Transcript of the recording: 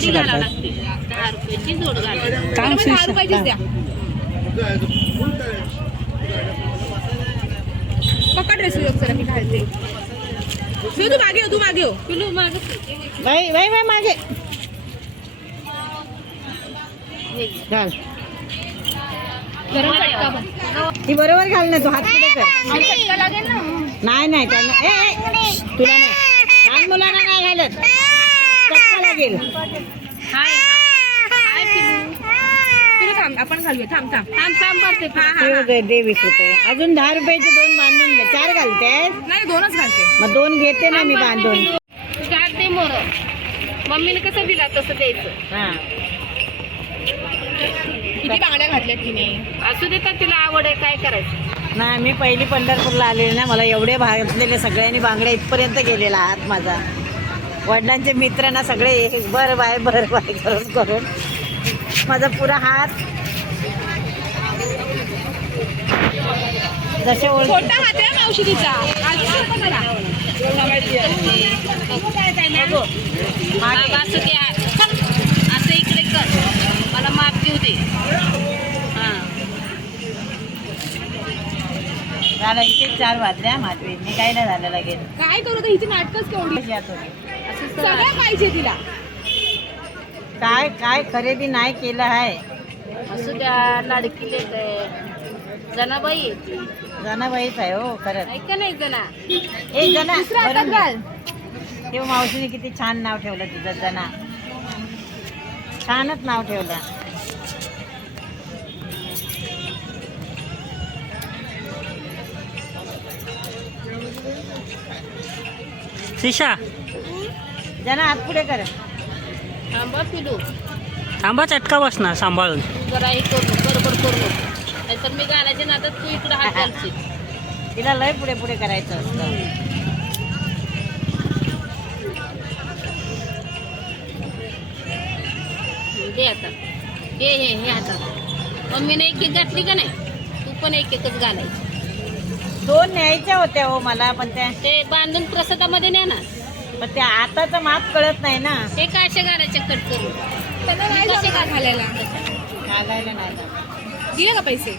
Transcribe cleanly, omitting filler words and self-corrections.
कशी घालावं करतात? लागते. 10 रुपयाची जोड घालायची. काय बरोबर, 10 विशेष? रुपयाचीच द्या. पकड रे सुयोग सर, मी घालते. सुयोग, तू मागे हो. पिलू मागं बाई बाई बाई मागे घाल. गरम चटका बन. ती बरोबर घाल ना, तू हात पुढे कर. चटका लागेल ना. नाही नाही त्यांना तुला नाही, लहान मुलांना नाही घालत, चटका लागेल. हाय हाय पिलू. पिलू थांब, आपण घालूया. थांब भरते. दे 20 रुपये. अजून 10 रुपयाचे 2 बांधून दे. 4 घालते नाही, 2च घालते. मग 2 घेते ना मी बांधून. काढते मोर. मम्मीने कसं दिला तसं द्यायचं. हा किती बांगड्या घातल्यात तिने. असू दे तर तिला आवड आहे, काय करायचं. नाही, मी पहिली पंढरपूरला आलेली ना, मला एवढे घातलेले सगळ्यांनी बांगड्या इथपर्यंत गेलेला हात माझा. वडिलांचे मित्र ना सगळे बर बाय करून करून माझा पुरा हात जसे छोटा हात आहे मावशी तिचा. असं ते असं इकडे कर, मला माप देऊ दे. हां झालं. इथे 4 वाजल्या माधवी, मी काय नाही झालं लगेच. काय करू तर हिची नाटकच केवढी. असं सगळं पाहिजे तिला. काय काय खरेदी नाही केलं आहे. असू द्या. लाडकी लेक आहे, जनाबाई आहे ती. जनाबाईच आहे हो खरंच. ऐका नाही जना. एक जना दुसऱ्या हातात भरून घाल. घे. तेव्हा मावशीने किती छान नाव ठेवलं तुझं, जना. छानच नाव ठेवलं. शिशा जना हात पुढे कर. थांबा पिलू, थांबा, चटका बसणार सांभाळून. जरा हे करू, गडबड करू नको. नाहीतर मी घालायच्या नादात तू इकडं हात घालशील. तिला लय पुढे पुढे करायचं असतं. दे आता. हे हातात. मम्मीने एक एक घातली का नाही, तू पण एक एकच घालायची. 2 न्यायच्या होत्या हो मला, पण त्या ते बांधून प्रसादामध्ये न्या ना. पण त्या आताचं माप कळत नाही ना. ते काय असे घालायचे कट करून. त्यांना नाही कसे जमणार घालायला. घालायला नाही जमत. दिले का पैसे.